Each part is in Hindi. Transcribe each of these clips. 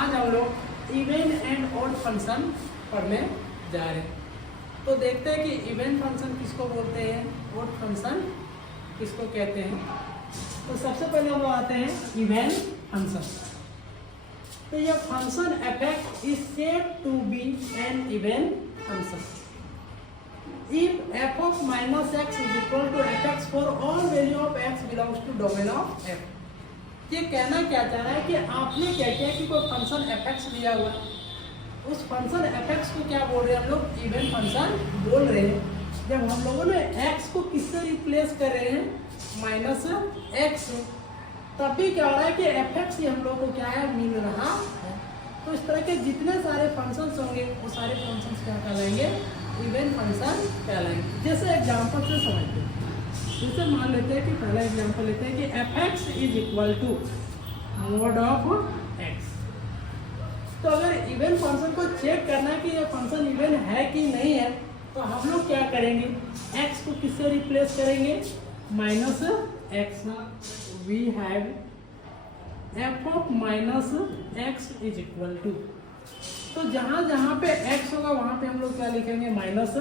आज हम लोग इवन एंड ऑड फंक्शन पढ़ने जा रहे हैं। तो देखते हैं कि इवन फंक्शन किसको बोलते हैं, ऑड फंक्शन किसको कहते हैं। तो सबसे पहले हम लोग आते हैं इवन फंक्शन। तो यह function f(x) is said to be an even function if f of minus x is equal to f(x) for all value of x belongs to domain of f। ये कहना क्या चाह रहा है कि आपने क्या किया कि कोई फंक्शन f(x) दिया हुआ, उस फंक्शन f(x) को क्या बोल रहे हैं हम लोग, इवन फंक्शन बोल रहे हैं। जब हम लोगों ने x को किससे रिप्लेस कर रहे हैं, माइनस x, तब भी क्या हो रहा है कि f(x) हम लोग को क्या है, मिल रहा है। तो इस तरह के जितने सारे फंक्शंस होंगे वो सारे फंक्शंस क्या कहलाएंगे, इवन फंक्शन कहलाएंगे। जैसे एग्जांपल से समझते हैं, जैसे मान लेते हैं कि पहला एग्जांपल लेते हैं कि f(x) is equal to mod of x। तो अगर इवन फंक्शन को चेक करना कि ये फंक्शन इवन है कि नहीं है, तो हम लोग क्या करेंगे, x को किससे रिप्लेस करेंगे, minus x। We have f of minus x is equal to, तो जहाँ जहाँ पे x होगा वहाँ पे हम लोग क्या लिखेंगे, माइनस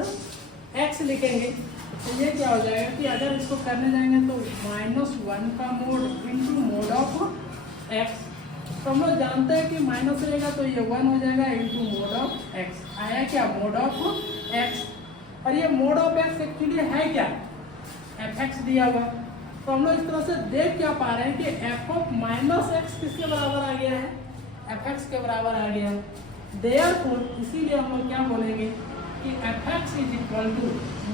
x लिखेंगे। तो ये क्या हो जाएगा कि अगर इसको करने जाएंगे तो -1 का mode into mode of x। तो हम लोग जानते हैं कि माइनस रहेगा तो ये 1 हो जाएगा इंटू मोड ऑफ x। आया क्या, मोड ऑफ x। और ये मोड ऑफ x एक्चुअली है क्या, f(x) दिया हुआ। तो हम लोग इस तरह से देख क्या पा रहे हैं कि f ऑफ माइनस x किसके बराबर आ गया है, f(x) के बराबर आ गया है। देयरफॉर इसीलिए हम लोग क्या बोलेंगे कि f(x) is equal to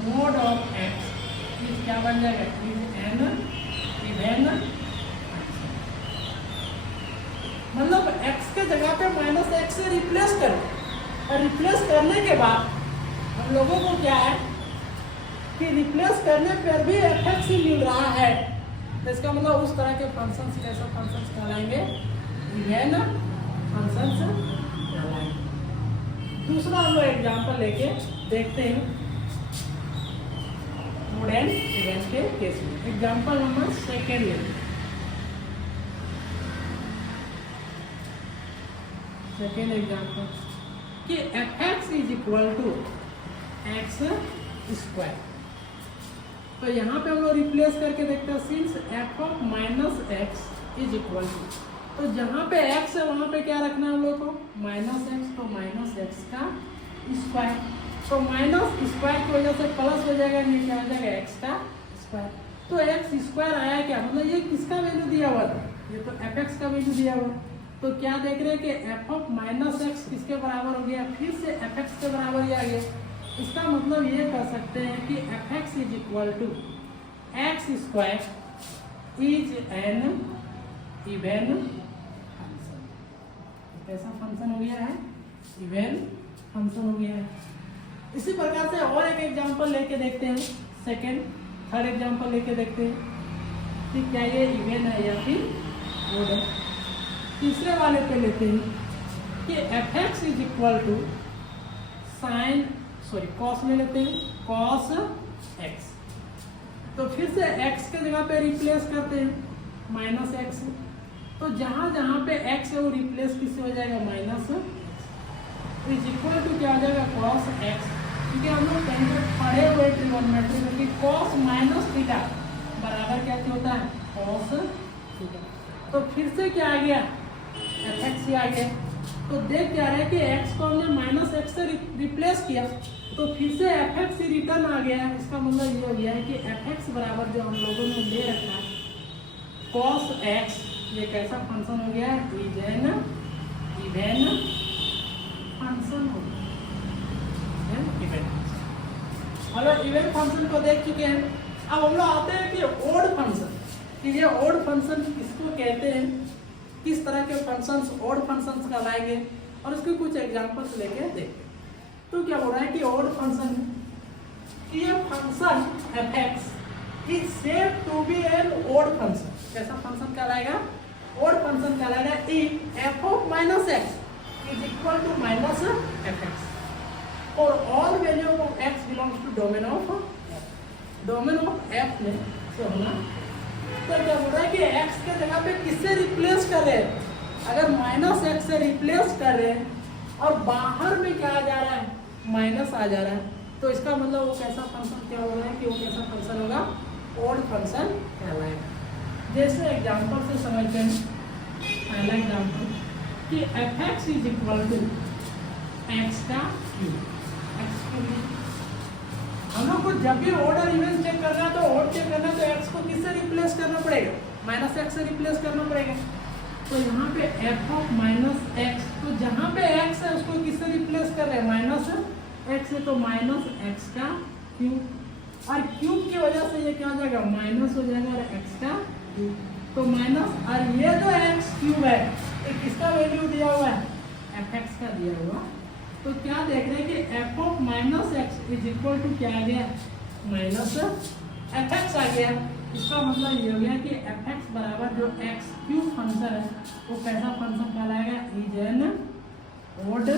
mod of x, is क्या बन जाएगा, इज एन इवन। मतलब x के जगह पे माइनस x से रिप्लेस करें, और रिप्लेस करने के बाद हम लोगों को क्या है कि रिप्लेस करने पर भी f(x) ही मिल रहा है। तो इसका मतलब उस तरह के फंक्शंस कैसे फंक्शंस कहलाएंगे, इवन फंक्शंस कहलाएंगे। दूसरा हम लोग एग्जांपल लेके देखते हैं मोड एंड इवन के केस में। एग्जांपल नंबर सेकेंड लेते हैं। सेकेंड एग्जांपल कि f(x) is equal to x square. तो यहाँ पे हम लोग रिप्लेस करके देखते हैं, since f of minus x is equal to, तो जहाँ पे x है वहाँ पे क्या रखना है हम लोग को, माइनस x। तो माइनस x का स्क्वायर, तो माइनस स्क्वायर की वजह से प्लस हो जाएगा, नीचे आ जाएगा x का स्क्वायर। तो x स्क्वायर आया क्या, मतलब ये किसका वैल्यू दिया हुआ था, ये तो f(x) का वैल्यू दिया हुआ। तो क्या देख रहे हैं कि f ऑफ माइनस x किसके बराबर हो गया, फिर से f(x) के बराबर ही आ गया। इसका मतलब ये कह सकते हैं कि f(x) is equal to x square is an even function. कैसा फंक्शन हो गया है, इवन फंक्शन हो गया है। इसी प्रकार से और एक एग्जांपल लेके देखते हैं, सेकंड थर्ड एग्जांपल लेके देखते हैं कि क्या ये इवन है या फिर ओड है। तीसरे वाले पे लेते हैं कि f(x) is equal to cos ले लेते हैं, कॉस x। तो फिर से x के जगह पे रिप्लेस करते हैं, माइनस x। तो जहाँ जहाँ पे x है वो रिप्लेस किससे हो जाएगा, माइनस इज इक्वल टू क्या हो जाएगा, कॉस x। क्योंकि हम लोग कहीं पे पढ़े हुए ट्रिगोनोमेट्री में कि कॉस माइनस थीटा बराबर क्या होता है, कॉस थीटा। तो फिर से क्या आ गया, f(x) ही आ गया। तो देख क्या रहे हैं कि x को हमने माइनस x से रिप्लेस किया, तो फिर से f(x) ही रिटर्न आ गया है। इसका मतलब ये हो गया है कि f(x) बराबर जो हम लोगों ने ले रखा है cos x, ये कैसा फंक्शन हो गया है, इवन फंक्शन हो गया। अगर इवन फंक्शन को देख चुके हैं, अब हम लोग आते हैं कि ओड फंक्शन, कि ये ओड फंक्शन किसको कहते हैं, किस तरह के फंक्शंस ओड फंक्शंस कहलाएंगे, और इसके कुछ एग्जांपल्स लेके देखते हैं। तो क्या हो रहा है कि ओड फंक्शन कि ये function f(x) is said to be an odd function. कैसा फंक्शन कहलाएगा, ओड फंक्शन कहलाएगा if f of minus x is equal to minus f(x) और all value of x belongs to domain of f में से होना। तो क्या बोल रहा है कि x के जगह पे किससे रिप्लेस कर रहे हैं, अगर माइनस एक्स से रिप्लेस कर रहे हैं और बाहर में क्या आ जा रहा है, माइनस आ जा रहा है, तो इसका मतलब वो कैसा फंक्शन क्या हो रहा है कि वो कैसा फंक्शन होगा, ओड फंक्शन कहलाएगा। जैसे एग्जांपल से समझते हैं, पहला एग्जांपल कि F X is equal to X का क्यूब, एक्स क्यूब। हम लोग को जब भी ओड और इवन चेक करना है तो ओड चेक करना है तो एक्स को किससे रिप्लेस करना पड़ेगा, माइनस एक्स से रिप्लेस करना पड़ेगा। तो यहाँ पे एफ ऑफ माइनस एक्स, तो जहाँ पे एक्स है उसको किससे रिप्लेस कर रहे हैं, माइनस एक्स है, तो माइनस एक्स का क्यूब, और क्यूब की वजह से ये क्या हो जाएगा, माइनस हो जाएगा और एक्स का क्यूब, तो माइनस, और ये जो एक्स क्यूब है ये किसका वैल्यू दिया हुआ है, एफ एक्स का दिया हुआ। तो क्या देख रहे हैं कि F of minus x is equal to क्या आ गया, माइनस एफ एक्स आ गया। इसका मतलब ये हो गया कि एफ एक्स बराबर जो एक्स क्यूब फंक्शन है वो कैसा फंक्शन कहलाएगा, इज एन ओड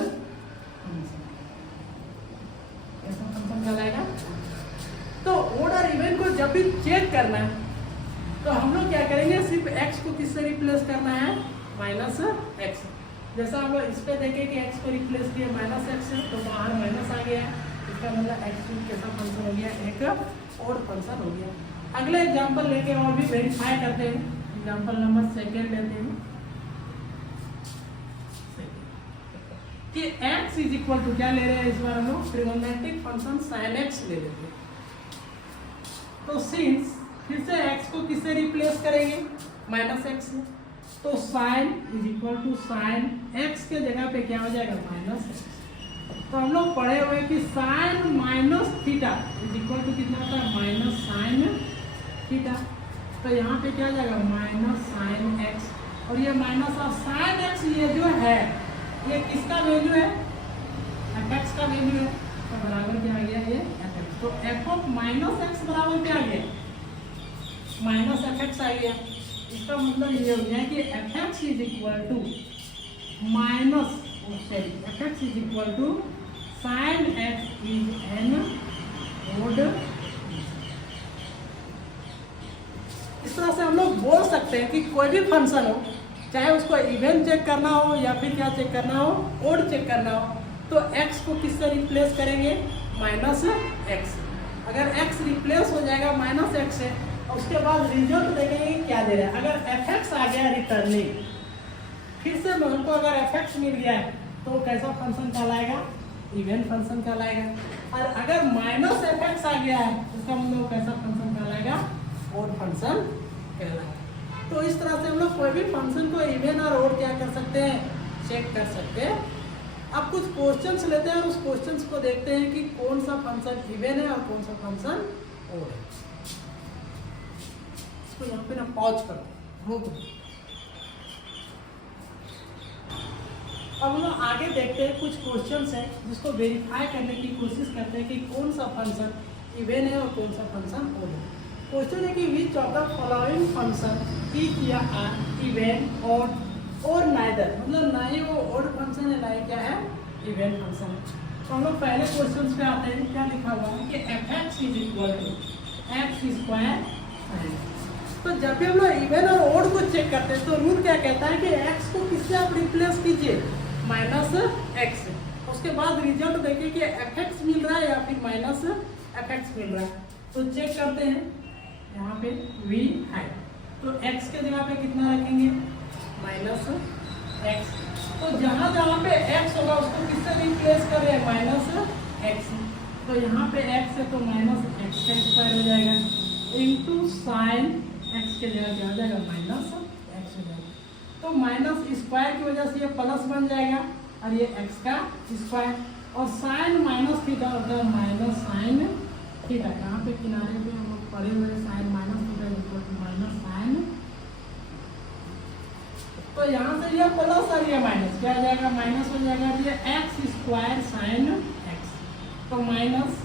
फंक्शन, कैसा फंक्शन कहलाएगा। तो ओड और इवन को जब भी चेक करना है तो हम लोग क्या करेंगे, सिर्फ एक्स को किससे रिप्लेस करना है, माइनस एक्स। जैसा हम लोग इस पे देखें कि एक्स को रिप्लेस किया माइनस एक्स है तो बाहर माइनस आ गया, इसका मतलब एक्स क्यूब कैसा फंक्शन हो गया, एक ओड फंक्शन हो गया। अगले एग्जांपल लेके और भी वेरीफाई करते हैं, एग्जांपल नंबर सेकेंड लेते हैं कि x इज इक्वल टू क्या ले रहे हैं, इस बार हम लोग ट्रिगोनोमेट्रिक फंक्शन sin x ले लेते हैं। तो सिंस फिर से x को किससे रिप्लेस करेंगे, माइनस एक्स से, तो sin is equal to sine x के जगह पे क्या हो जाएगा, माइनस एक्स। तो हम लोग पढ़े हुए कि sin minus theta is equal to कितना होता है, माइनस साइन थीटा। तो यहाँ पे क्या हो जाएगा, माइनस साइन एक्स, और ये माइनस ऑफ साइन एक्स ये जो है ये किसका वैल्यू है, एफ एक्स का वैल्यू है, तो बराबर क्या आ गया, ये एफ एक्स। तो एफ ऑफ माइनस एक्स बराबर क्या आ गया, माइनस एफ एक्स आ गया। इसका मतलब ये हो गया कि F X is equal to minus, sorry, F X is equal to sine X is an odd. इस तरह से हम लोग बोल सकते हैं कि कोई भी फंक्शन हो, चाहे उसको इवन चेक करना हो या फिर क्या चेक करना हो, ओड चेक करना हो, तो x को किससे रिप्लेस करेंगे, माइनस एक्स। अगर x रिप्लेस हो जाएगा माइनस एक्स से, उसके बाद रिजल्ट देखेंगे क्या दे रहा है। अगर एफ एक्स आ गया रिटर्निंग, फिर से हमको अगर एफ एक्स मिल गया है तो वो कैसा फंक्शन कहलाएगा, इवन फंक्शन कहलाएगा। और अगर माइनस एफ एक्स आ गया है इसका मतलब वो कैसा फंक्शन कहलाएगा, ओड फंक्शन कहलाएगा। तो इस तरह से हम लोग कोई भी फंक्शन को इवन और ओड क्या कर सकते हैं, चेक कर सकते हैं। अब कुछ क्वेश्चंस लेते हैं, उस क्वेश्चंस को देखते हैं कि कौन सा फंक्शन इवन है और कौन सा फंक्शन ओड है। इसको यहाँ पे ना पॉज कर दो। अब हम लोग आगे देखते हैं, कुछ क्वेश्चंस हैं जिसको वेरीफाई करने की कोशिश करते हैं कि कौन सा फंक्शन इवन है और कौन सा फंक्शन ओड है। क्वेश्चन है कि which of the following function is या आर इवन ओड और नाइदर, मतलब ना ही वो ओड फंक्शन है ना ही क्या है, इवन फंक्शन है। तो हम लोग पहले क्वेश्चन पे आते हैं, क्या लिखा हुआ है कि F X is equal to X square. तो जब भी हम लोग इवन और ओड को चेक करते हैं तो रूल क्या कहता है कि एक्स को किससे आप रिप्लेस कीजिए, माइनस एक्स। उसके बाद रिजल्ट देखिए कि एफ एक्स मिल रहा है या फिर माइनस एफ एक्स मिल रहा है। तो चेक करते हैं, यहाँ पे v है तो x के जगह पे कितना रखेंगे, माइनस एक्स। तो जहाँ जहाँ पे x होगा उसको किससे रिप्लेस कर रहे हैं, माइनस एक्स। तो यहाँ पे x है तो माइनस एक्स का स्क्वायर हो जाएगा इंटू साइन एक्स के जगह क्या हो जाएगा, माइनस एक्स हो जाएगा। तो माइनस स्क्वायर की वजह से ये प्लस बन जाएगा और ये x का स्क्वायर, और साइन माइनस थीटा होता है माइनस साइन थीटा। यहाँ पे किनारे पे हम लोग पढ़े हुए sine minus theta equal to minus sine. तो यहाँ से ये प्लस और ये माइनस क्या हो जाएगा, माइनस हो जाएगा, ये एक्स स्क्वायर साइन एक्स। तो माइनस,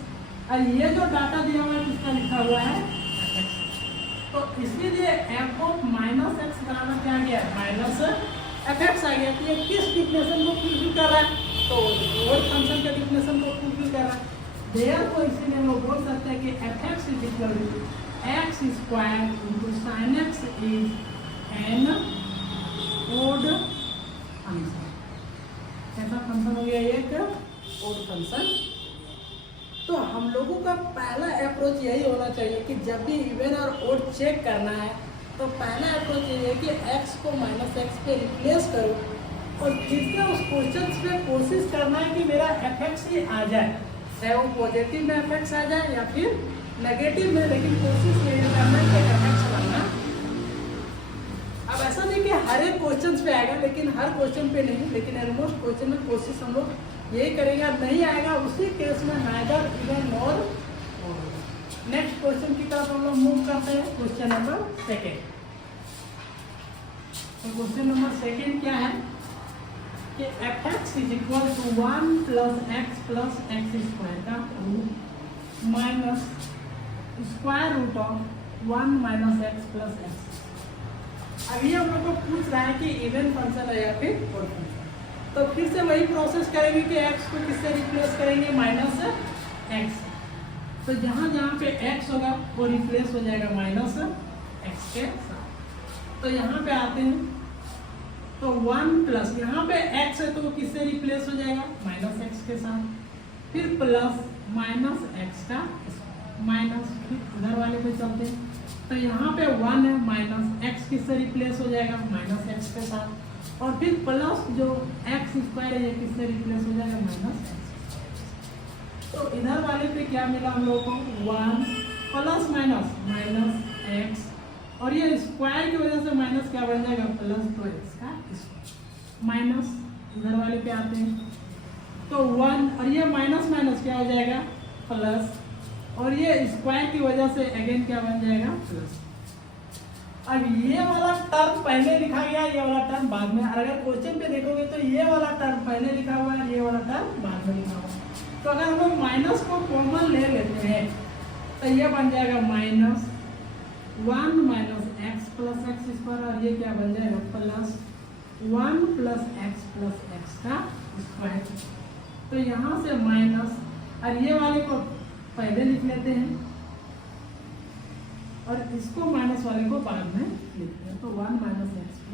और ये जो डाटा दिया हुआ है किसका लिखा हुआ है, एक्स। तो इसीलिए एफ ऑफ माइनस एक्स बराबर क्या आ गया, माइनस एफ एक्स आ गया। तो ये किस डिफिनेशन को फुलफिल कर रहा है, तो ओड फंक्शन के डिफिनेशन को फुलफिल कर रहा है। देयरफॉर इसीलिए हम लोग बोल सकते हैं कि F X is equal to X square into sine X is an odd function हो गया एक ओड फंक्शन। तो हम लोगों का पहला अप्रोच यही होना चाहिए कि जब भी इवन और ओड चेक करना है तो पहला अप्रोच ये है कि x को -x पे रिप्लेस करो और फिर से उस क्वेश्चन पे कोशिश करना है कि मेरा fx ही आ जाए, चाहे वो पॉजिटिव में fx आ जाए या फिर नेगेटिव में, लेकिन कोशिश यही करना है कि fx बनना। अब ऐसा नहीं कि हर एक क्वेश्चन पे आएगा, लेकिन हर क्वेश्चन पे नहीं, लेकिन ऑलमोस्ट क्वेश्चन में कोशिश हम लोग यही करेंगे। नहीं आएगा उसी केस में neither even nor odd. Next question की तरफ हम लोग मूव करते हैं, क्वेश्चन नंबर सेकेंड। तो क्वेश्चन नंबर सेकेंड क्या है कि fx is equal to 1 + x + x² का root minus square root of 1 - x + x। अभी हम लोग को पूछ रहा है कि इवन फंक्शन है या फिर ओड फंक्शन। तो फिर से वही प्रोसेस करेंगे कि x को किससे रिप्लेस करेंगे, -x। तो जहाँ जहाँ पे x होगा वो रिप्लेस हो जाएगा -x के साथ। तो यहाँ पे आते हैं तो 1 प्लस यहाँ पे x है तो वो किससे रिप्लेस हो जाएगा, -x के साथ, फिर प्लस -x का माइनस, फिर उधर वाले पे चलते हैं तो यहाँ पे 1 है, -x किससे रिप्लेस हो जाएगा, -x के साथ, और फिर प्लस जो x² है ये किससे रिप्लेस हो जाएगा, -x। तो इधर वाले पे क्या मिला हम लोगों को, 1 प्लस माइनस -x, और ये स्क्वायर की वजह से माइनस क्या बन जाएगा, प्लस, तो x का स्क्वायर माइनस। इधर वाले पे आते हैं तो 1 और ये माइनस क्या हो जाएगा, प्लस, और ये स्क्वायर की वजह से अगेन क्या बन जाएगा, प्लस। अब ये वाला टर्म पहले लिखा गया, ये वाला टर्म बाद में। अगर क्वेश्चन पे देखोगे तो ये वाला टर्म पहले लिखा हुआ है, ये वाला टर्म बाद में लिखा हुआ है। तो अगर हम लोग माइनस को कॉमन ले लेते हैं तो ये बन जाएगा -1 - x + x², और ये क्या बन जाएगा, प्लस 1 + x + x का स्क्वायर। तो यहाँ से माइनस, और ये वाले को पहले लिख लेते हैं और इसको माइनस वाले को बाद में लिखते हैं। तो 1 - x + x²।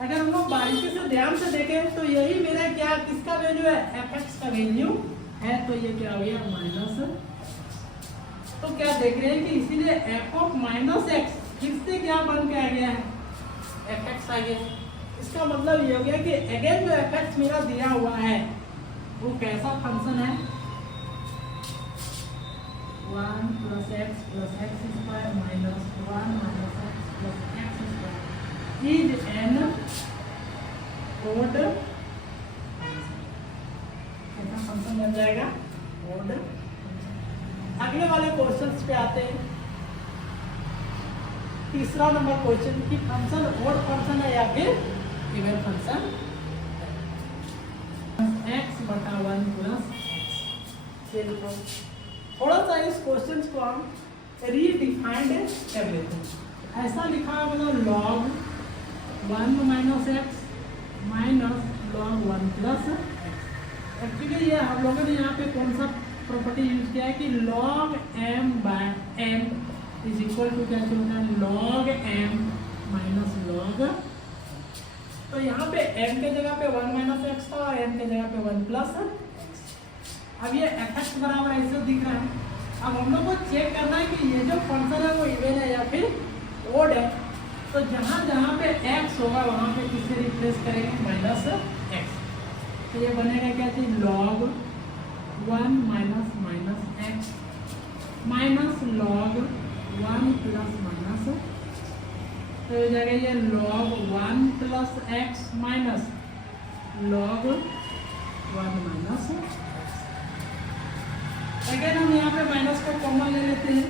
अगर हम लोग बारीकी से ध्यान से देखें तो यही मेरा क्या, किसका वैल्यू है, fx का वैल्यू है। तो ये क्या हो गया, माइनस। तो क्या देख रहे हैं कि इसीलिए f(-x) फिर से क्या बन के आ गया है, fx आ गया। इसका मतलब ये हो गया कि अगेन जो fx मेरा दिया हुआ है वो कैसा फंक्शन है, 1 + x + x² - 1 - x + x² is an odd ऐसा फंक्शन बन जाएगा, ओड। अगले वाले क्वेश्चंस पे आते हैं। तीसरा नंबर क्वेश्चन कि फंक्शन ओड फंक्शन है या फिर इवन फंक्शन, x/1 + x। थोड़ा सा इस क्वेश्चन को हम रीडिफाइंड कर लेते हैं। ऐसा लिखा है मतलब log 1 - x log 1 + x। Actually ये हम लोगों ने यहाँ पे कौन सा प्रॉपर्टी यूज किया है कि log m/m is equal to क्या होता है, log m - log। तो यहाँ पे m के जगह पे 1 - x था और m के जगह पे 1 + x। अब ये fx बराबर ऐसे दिख रहा है। अब हम लोग को चेक करना है कि ये जो फंक्शन है वो इवन है या फिर ओड है। तो जहाँ जहाँ पे x होगा वहाँ पे किससे रिप्लेस करेंगे, -x। तो ये बनेगा क्या चीज, log 1 - -x log 1 + तो हो जाएगा ये log 1 + x log 1 - x। Again हम यहाँ पे माइनस को कॉमन ले लेते हैं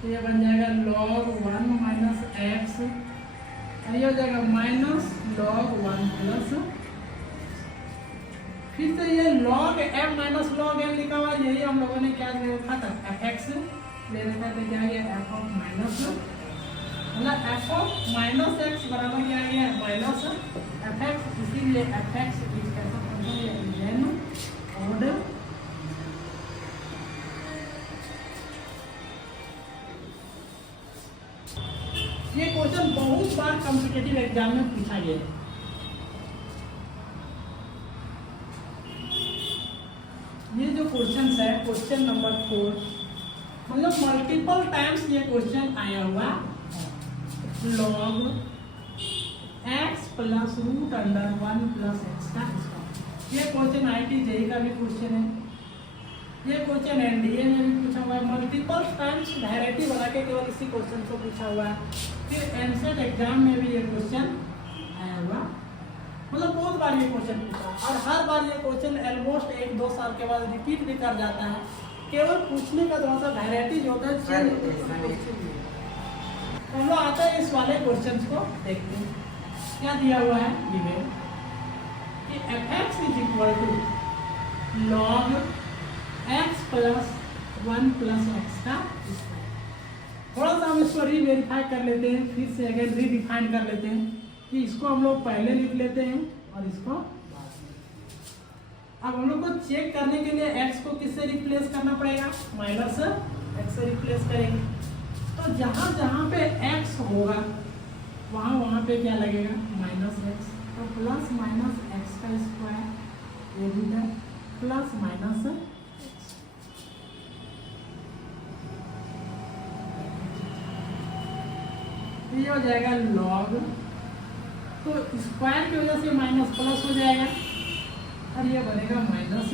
तो ये बन जाएगा log 1 - x, और ये हो जाएगा -log 1 +। फिर से ये log m - log m लिखा हुआ है, यही हम लोगों ने क्या ले रखा था, fx ले रखा था। क्या ये f ऑफ माइनस, मतलब f ऑफ -x बराबर क्या आ गया, -fx। इसीलिए fx इज कैसा फंक्शन है, इवन ओड। ये क्वेश्चन बहुत बार कॉम्पिटिटिव एग्जाम में पूछा गया है। क्वेश्चन है क्वेश्चन नंबर 4, मतलब मल्टीपल टाइम्स ये क्वेश्चन आया हुआ log x plus root under 1 plus x का स्क्वायर। ये क्वेश्चन IIT JEE का भी क्वेश्चन है, ये क्वेश्चन NDA में भी पूछा हुआ है। मल्टीपल टाइम्स वैरायटी बना के केवल इसी क्वेश्चन को पूछा हुआ है। फिर एमसेट एग्जाम में भी ये क्वेश्चन आया हुआ, मतलब बहुत बार ये क्वेश्चन पूछा और हर बार ये क्वेश्चन ऑलमोस्ट 1-2 साल के बाद रिपीट भी कर जाता है। केवल पूछने का थोड़ा सा वैरायटी जो होता है चेंज होता है। हम लोग आता है इस वाले क्वेश्चन को देखते हैं। क्या दिया हुआ है गिवन कि fx is equal to log x plus 1 plus x का स्क्वायर। थोड़ा सा हम इसको रीवेरीफाई कर लेते हैं, फिर से अगर रीडिफाइन कर लेते हैं कि इसको हम लोग पहले लिख लेते हैं और इसको बाद में। अब हम लोग को चेक करने के लिए x को किससे रिप्लेस करना पड़ेगा, माइनस x से रिप्लेस करेंगे। तो जहाँ जहाँ पे x होगा वहाँ पे क्या लगेगा, माइनस एक्स। तो प्लस माइनस एक्स का स्क्वायर, ये भी है प्लस माइनस एक्स। ये हो जाएगा लॉग, तो स्क्वायर की वजह से माइनस प्लस हो जाएगा और ये बनेगा माइनस।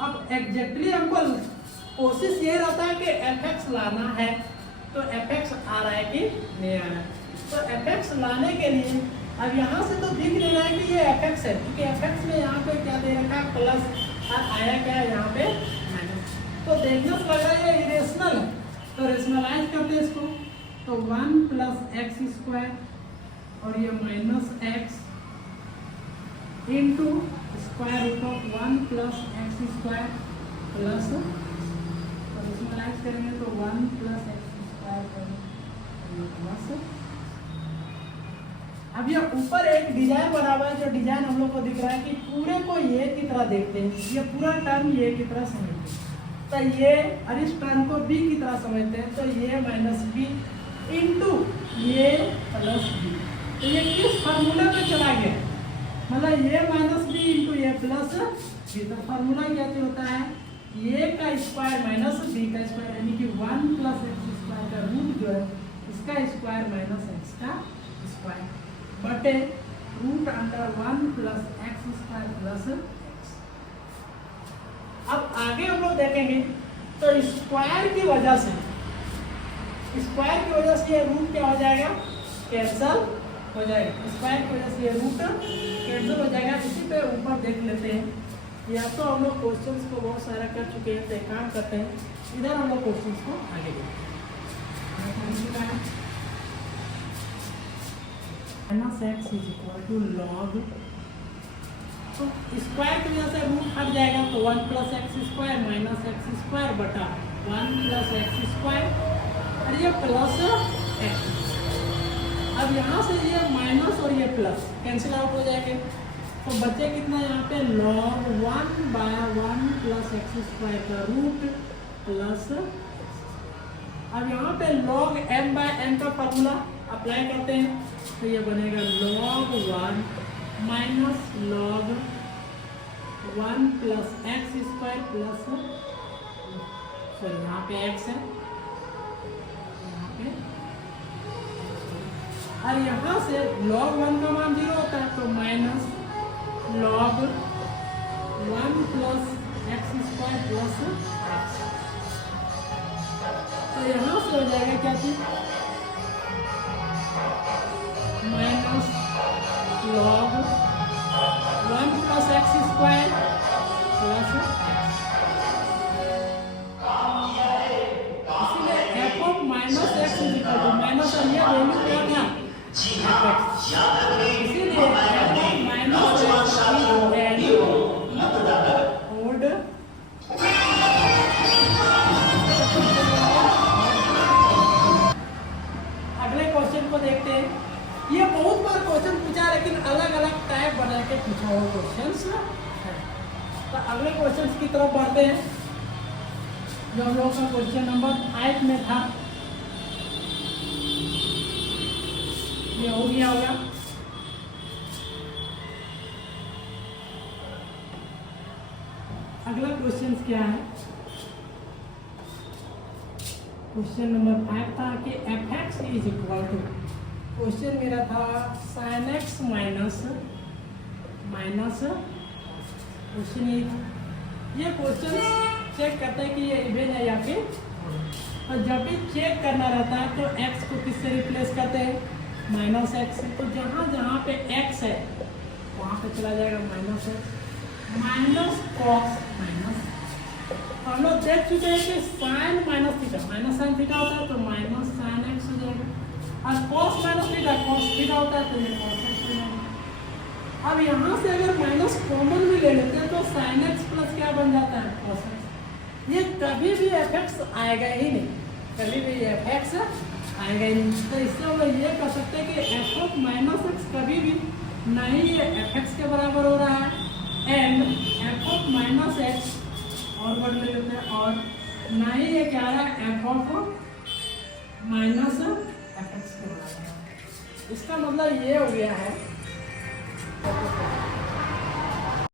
अब एग्जैक्टली हमको कोशिश ये रहता है कि fx लाना है, तो fx आ रहा है कि नहीं आ रहा है। तो fx लाने के लिए अब यहाँ से तो दिख नहीं रहा है कि ये fx है, क्योंकि fx में यहाँ पे क्या दे रखा है प्लस और आया क्या है यहाँ पे माइनस। तो देखने से लग रहा है ये इरेशनल है, तो रेशनलाइज करते हैं इसको। तो 1 प्लस एक्स स्क्वायर और ये minus x into square root of 1 plus x square plus, और रेशनलाइज करेंगे तो 1 प्लस एक्स स्क्वायर प्लस। अब ये ऊपर एक डिजाइन बना हुआ है, जो डिजाइन हम लोग को दिख रहा है कि पूरे को ये की तरह देखते हैं, ये पूरा टर्म ये की तरह समझते हैं, तो ये और इस टर्म को बी की तरह समझते हैं। तो ये माइनस बी इंटू ये प्लस बी, तो ये किस फार्मूला पे चला गया, मतलब ये माइनस बी इंटू ये प्लस बी। तो फार्मूला क्या होता है, ये का स्क्वायर माइनस बी का स्क्वायर, यानी कि 1 प्लस एक्स स्क्वायर का रूट जो है इसका स्क्वायर माइनस एक्स का स्क्वायर बटे root under 1 plus x square plus x. अब आगे हम लोग देखेंगे तो स्क्वायर की वजह से ये रूट क्या हो जाएगा, कैंसल हो जाएगा। स्क्वायर की वजह से ये रूट कैंसिल हो जाएगा। इसी पे ऊपर देख लेते हैं, या तो हम लोग क्वेश्चंस को बहुत सारा कर चुके हैं, तो एक काम करते हैं इधर हम लोग क्वेश्चंस को आगे देखते हैं। Minus x is equal to log, तो स्क्वायर की वजह से रूट हट जाएगा, तो 1 plus x square minus x square बटा 1 प्लस एक्स स्क्वायर और ये प्लस एक्स। अब यहाँ से ये माइनस और ये प्लस कैंसिल आउट हो जाएंगे, तो बचे कितना यहाँ पे log 1 by 1 plus x square का रूट प्लस। अब यहाँ पे log m बाय n का फॉर्मूला अप्लाई करते हैं, तो ये बनेगा log 1 minus log 1 plus x square plus, sorry यहाँ पे x है, यहाँ पे, और यहाँ से log 1 का मान 0 होता है, तो minus log 1 plus x square plus x. तो यहाँ से हो जाएगा क्या चीज, minus log 1 plus x square plus x. इसीलिए f of minus x is equal to minus, और ये वैल्यू क्या था, इसीलिए f of minus x odd. अगले क्वेश्चन को देखते हैं। ये बहुत बार क्वेश्चन पूछा है, लेकिन अलग अलग टाइप बना के पूछा हुआ क्वेश्चंस है। तो अगले क्वेश्चंस की तरफ बढ़ते हैं, जो हम लोग का क्वेश्चन नंबर 5 में था। ये हो गया होगा। अगला क्वेश्चन क्या है, क्वेश्चन नंबर 5 था कि fx is equal to, question मेरा था sin x माइनस क्वेश्चन ये क्वेश्चन चेक करते हैं कि ये इवन है या फिर, और जब भी चेक करना रहता है तो x को किससे रिप्लेस करते हैं, माइनस एक्स। तो जहाँ जहाँ पे x है वहाँ पे चला जाएगा minus x, minus cos minus, हम लोग देख चुके हैं कि sine minus theta, minus sine theta होता है तो माइनस साइन एक्स हो जाएगा, और cos minus theta cos theta होता है तो ये कॉस एक्स हो जाएगा। अब यहाँ से अगर माइनस कॉमन भी ले लेते हैं तो साइन एक्स प्लस क्या बन जाता है, कॉस एक्स। ये कभी भी एफ एक्स आएगा ही नहीं, कभी भी एफ एक्स आएगा ही नहीं। तो इससे हम लोग ये कह सकते हैं कि एफ ऑफ माइनस एक्स कभी भी नहीं ये एफ एक्स के बराबर हो रहा है, and F of minus x और वर्ड ले लेते हैं, और ना ही ये क्या है F of minus F x के बराबर। इसका मतलब ये हो गया है